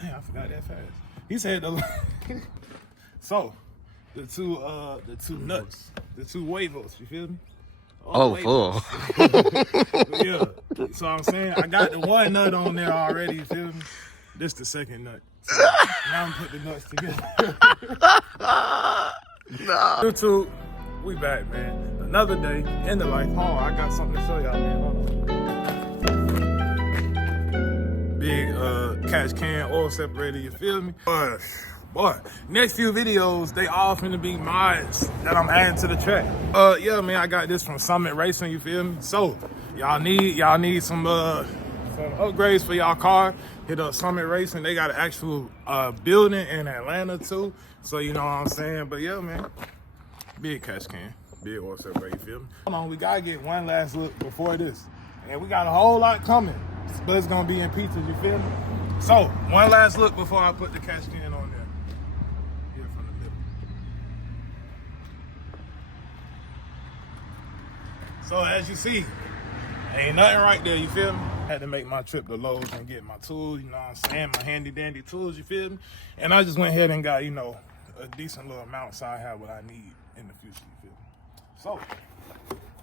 Damn, I forgot that fast. He said the so the two nuts, the two huevos, you feel me? Oh, full. Yeah. So I'm saying I got the one nut on there already, you feel me? This the second nut. So now I'm putting the nuts together. Nah. YouTube, we back, man. Another day in the life. Hold on, I got something to show y'all, man. Hold on. Big catch can oil separator, you feel me? Boy, next few videos, they all finna be mods that I'm adding to the track. Yeah, man, I got this from Summit Racing, you feel me? So, y'all need some upgrades for y'all car. Hit up Summit Racing. They got an actual building in Atlanta too. So you know what I'm saying? But yeah, man, big catch can, big oil separator, you feel me? Hold on, we gotta get one last look before this. And we got a whole lot coming, but it's gonna be in pieces, you feel me? So, one last look before I put the catch can on there. Here from the middle. So as you see, ain't nothing right there, you feel me? Had to make my trip to Lowe's and get my tools, you know what I'm saying? My handy dandy tools, you feel me? And I just went ahead and got, you know, a decent little amount so I have what I need in the future, you feel me? So,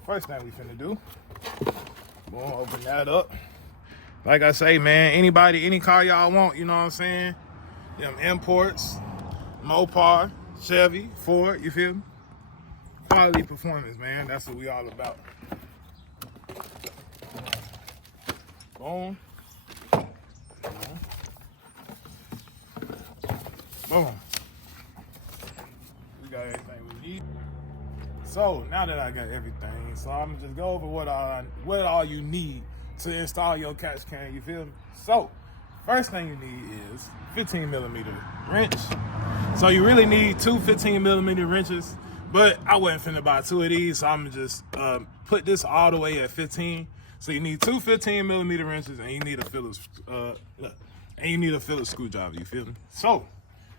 first thing we finna do, we'll open that up. Like I say, man, anybody, any car y'all want, you know what I'm saying? Them imports, Mopar, Chevy, Ford, you feel me? Quality performance, man. That's what we all about. Boom. Boom. We got everything we need. So now that I got everything, so I'm gonna just go over what all you need to install your catch can, you feel me? So, first thing you need is 15mm wrench. So you really need two 15mm wrenches, but I wasn't finna buy two of these, so I'm gonna just put this all the way at 15. So you need two 15mm wrenches, and you need a Phillips screwdriver, you feel me? So,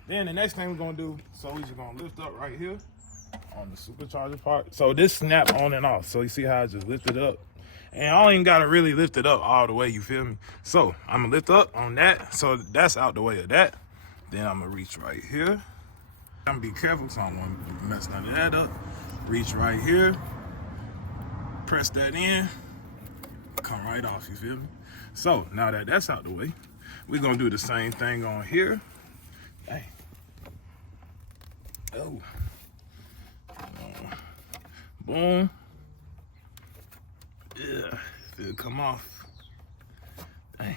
then the next thing we're gonna do, so we're just gonna lift up right here on the supercharger part. So this snap on and off. So you see how I just lifted up? And I don't even gotta really lift it up all the way, you feel me? So I'm gonna lift up on that. So that's out the way of that. Then I'm gonna reach right here. I'm gonna be careful so I don't wanna mess none of that up. Reach right here. Press that in. Come right off, you feel me? So now that that's out the way, we're gonna do the same thing on here. Hey. Oh. Boom. Yeah, it'll come off. Dang.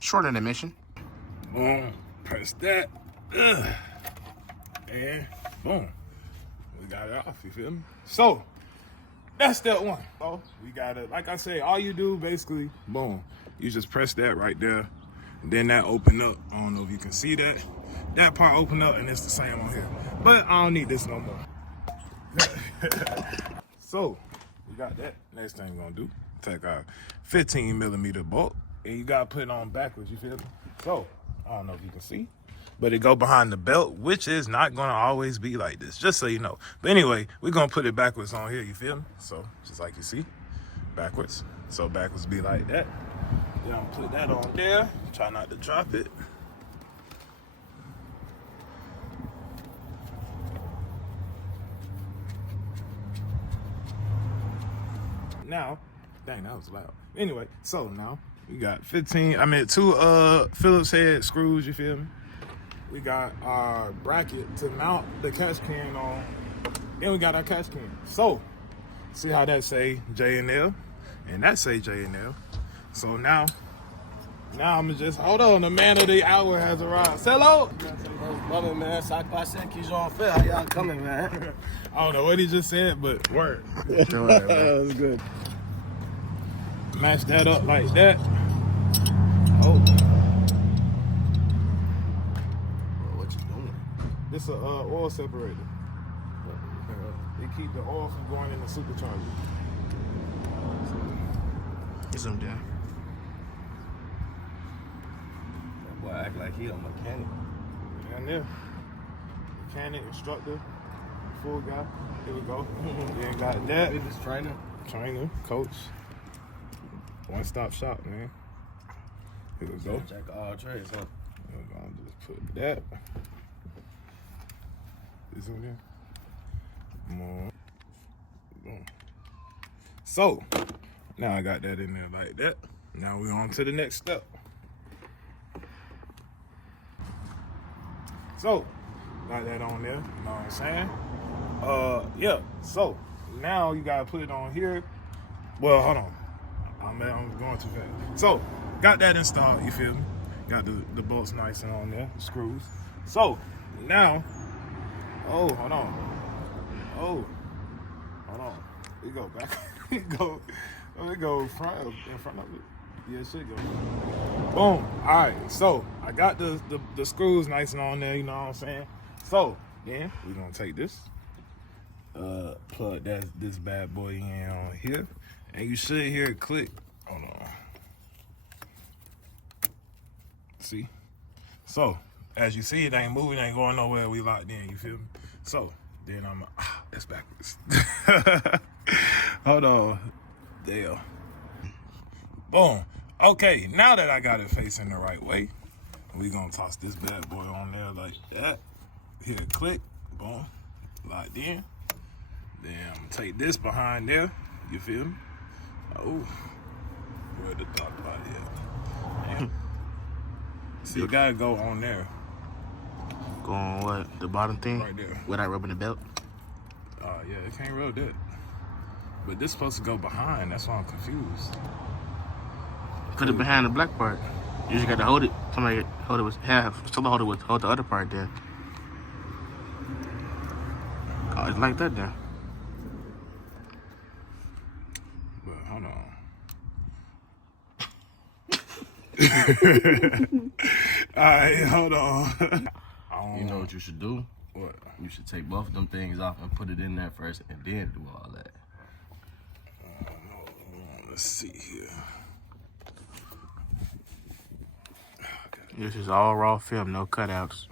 Shorter than mission. Boom. Press that. And boom. We got it off, you feel me? So, that's step one. So, we got it. Like I say, all you do basically, boom. You just press that right there. And then that open up. I don't know if you can see that. That part open up and it's the same on here. But I don't need this no more. So, we got that. Next thing we're gonna do, take our 15mm bolt, and you gotta put it on backwards, you feel me? So, I don't know if you can see, but it go behind the belt, which is not gonna always be like this, just so you know. But anyway, we're gonna put it backwards on here, you feel me? So, just like you see, backwards. So backwards be like that. Then I'm gonna put that on there, try not to drop it. Now, dang, that was loud. Anyway, so now we got two Phillips head screws, you feel me? We got our bracket to mount the catch can on, and we got our catch can. So, see how that say J&L, and that say J&L. So now I'm just, hold on, the man of the hour has arrived. Say hello. Brother, man, I said keys on fair. How y'all coming, man? I don't know what he just said, but word. That was good. Match that up like that. Oh. What you doing? This is a oil separator. It keep the oil from going in the supercharger. Get some down. That boy act like he a mechanic. And there. Mechanic, instructor, full guy. Here we go. Then got that. Fitness trainer. Trainer, coach. One-stop shop, man. Here we go. Jack of all trades, huh? We're gonna just put that. This one here. More. Boom. So now I got that in there like that. Now we're on to the next step. So got that on there, you know what I'm saying? Yeah, so now you gotta put it on here. Well, hold on. I'm going too fast. So, got that installed, you feel me? Got the bolts nice and on there, the screws. So, now, oh, hold on. Oh, hold on. We go back. We go in front of it. Yeah, it should go. Boom. Alright, so I got the screws nice and on there, you know what I'm saying? So, then we're gonna take this, plug this bad boy in on here, and you should hear it click. Hold on. See? So, as you see, it ain't moving, it ain't going nowhere. We locked in, you feel me? So, then that's backwards. Hold on. There. Boom. Okay, now that I got it facing the right way, we gonna toss this bad boy on there like that. Hit a click. Boom. Locked in. Then I'm gonna take this behind there. You feel me? Oh. Where the top body at? See, you gotta go on there. Go on what? The bottom thing? Right there. Without rubbing the belt? Yeah, it can't rub that. But this supposed to go behind. That's why I'm confused. Put it behind the black part. You just got to hold it. Somebody hold it with half. Still hold the other part there. Oh, it's like that there. But hold on. Alright, hold on. You know what you should do? What? You should take both of them things off and put it in there first and then do all that. Let's see here. This is all raw film, no cutouts.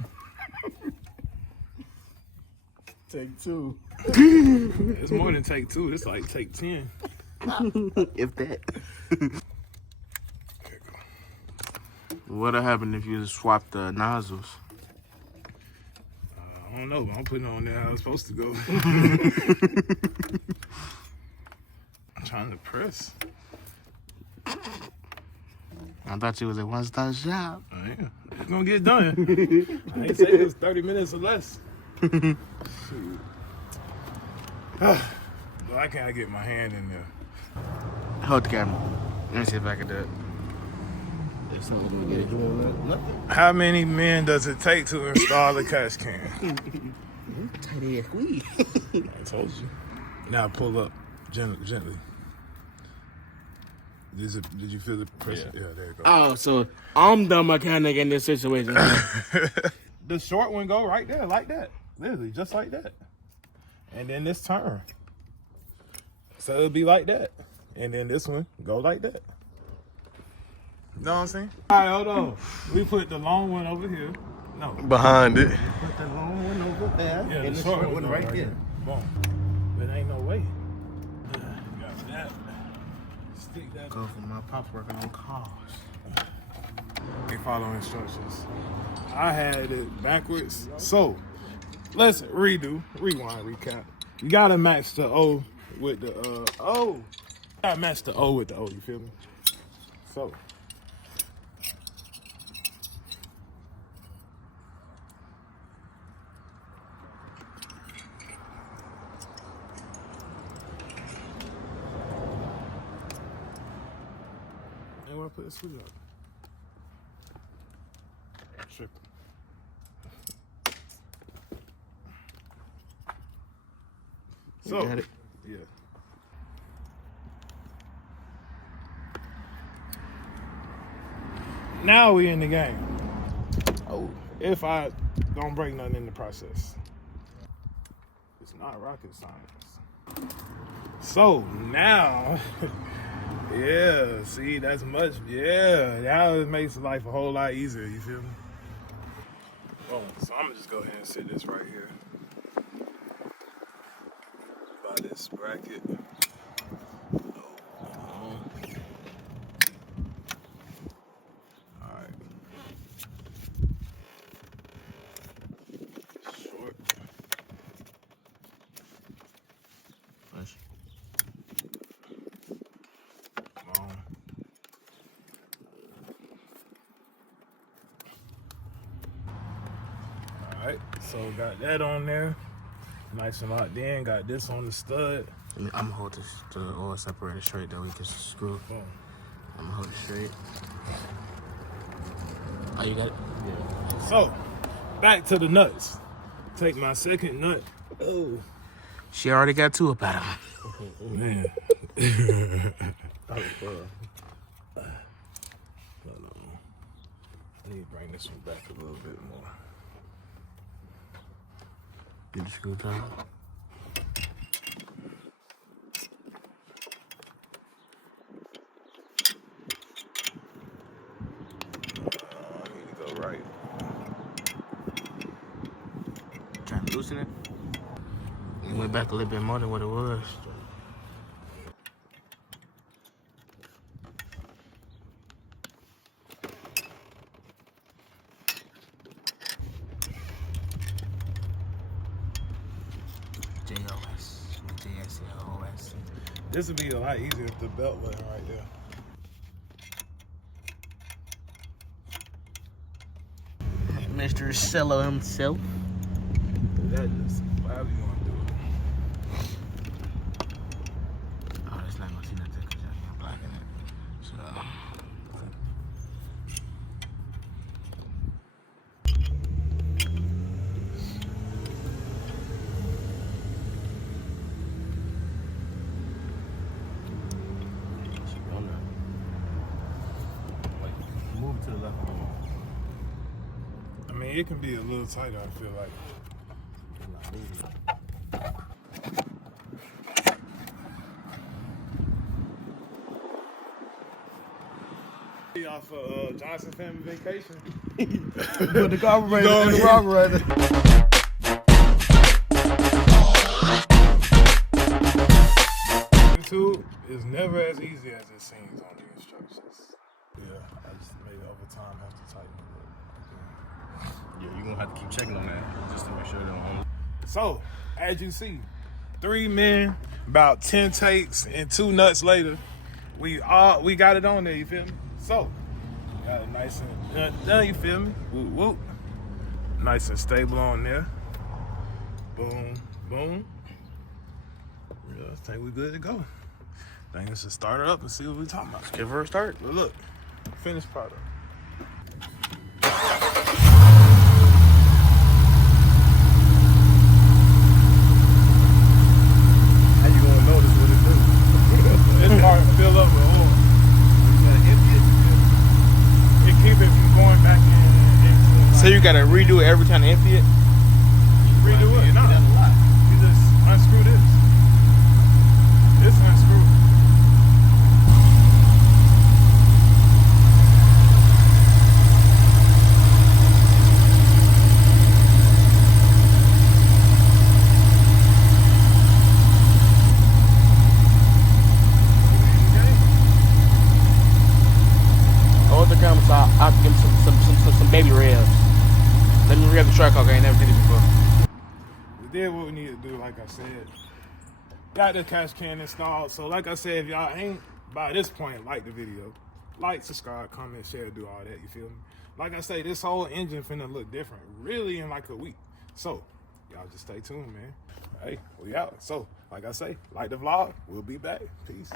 Take two. It's more than take two. It's like take 10. If that. What'll happen if you just swap the nozzles? I don't know, but I'm putting it on there how it's supposed to go. I'm trying to press. I thought you was a one-stop shop. Oh, yeah. It's gonna get done. I ain't say it was 30 minutes or less. Shoot. But I can't get my hand in there. Hold the camera. Let me see if I can do it. There's something we get doing nothing. How many men does it take to install a cash can? I told you. Now pull up gently. Did you feel the pressure? Yeah, there you go. Oh, so I'm the mechanic in this situation. The short one go right there, like that. Literally, just like that. And then this turn. So it'll be like that. And then this one go like that. You know what I'm saying? All right, hold on. We put the long one over here. No. Behind it. Put the long one over there Yeah, and the the short one right there. Boom. But ain't no way. Got that. Stick that. Go for my pops working on cars. They follow instructions. I had it backwards. So let's rewind, recap. You gotta match the O with the O. You gotta match the O with the O, you feel me? So and where I put the switch up. Tripping. So, got it? Yeah. Now we in the game. Oh, if I don't break nothing in the process. It's not rocket science. So now, yeah, see, that's much, yeah, now it makes life a whole lot easier, you feel me? Oh, so I'm gonna just go ahead and sit this right here. By this bracket. Alright, so got that on there. Nice and locked in. Got this on the stud. I'm gonna hold the oil separator straight that we can screw. Boom. I'm gonna hold it straight. Oh, you got it? Yeah. So, back to the nuts. Take my second nut. Oh. She already got two about him. Man. Oh, Hold on. I need to bring this one back a little bit more. Get the screw tight. I need to go right. Trying to loosen it. It went back a little bit more than what it was. JOS, JSLOS. This would be a lot easier if the belt wasn't right there. Mr. Cello himself. That just, however you want to do it. Oh, it's not gonna see nothing because I'm blocking it. So. Move to the left. I mean, it can be a little tighter, I feel like. Off of Johnson Family Vacation. Put the carburetor in the carburetor. YouTube is never as easy as it seems on the instructions. Yeah, I just made it over time have to tighten it up. Yeah, you're gonna have to keep checking on that just to make sure they don't. So, as you see, 3 men, about 10 takes, and 2 nuts later, we got it on there, you feel me? So, got it nice and done, you feel me? Whoop, whoop. Nice and stable on there. Boom, boom. Yeah, I think we good to go. I think let's just start her up and see what we talking about. Give her a start. But look, finished product. How you gonna notice what it do? This part fill up with oil. You gotta empty it. It keep it from going back in. So you gotta redo it every time to empty it? redo it. No, That's a lot. you just unscrew this. This unscrew. Hold the camera so I'll give him some baby revs. Let me rev the truck, okay? I ain't never did it before. We did what we needed to do, like I said. Got the cash can installed. So like I said, if y'all ain't by this point, like the video. Like, subscribe, comment, share, do all that, you feel me? Like I say, this whole engine finna look different really in like a week. So, y'all just stay tuned, man. Hey, we out. So, like I say, like the vlog, we'll be back. Peace.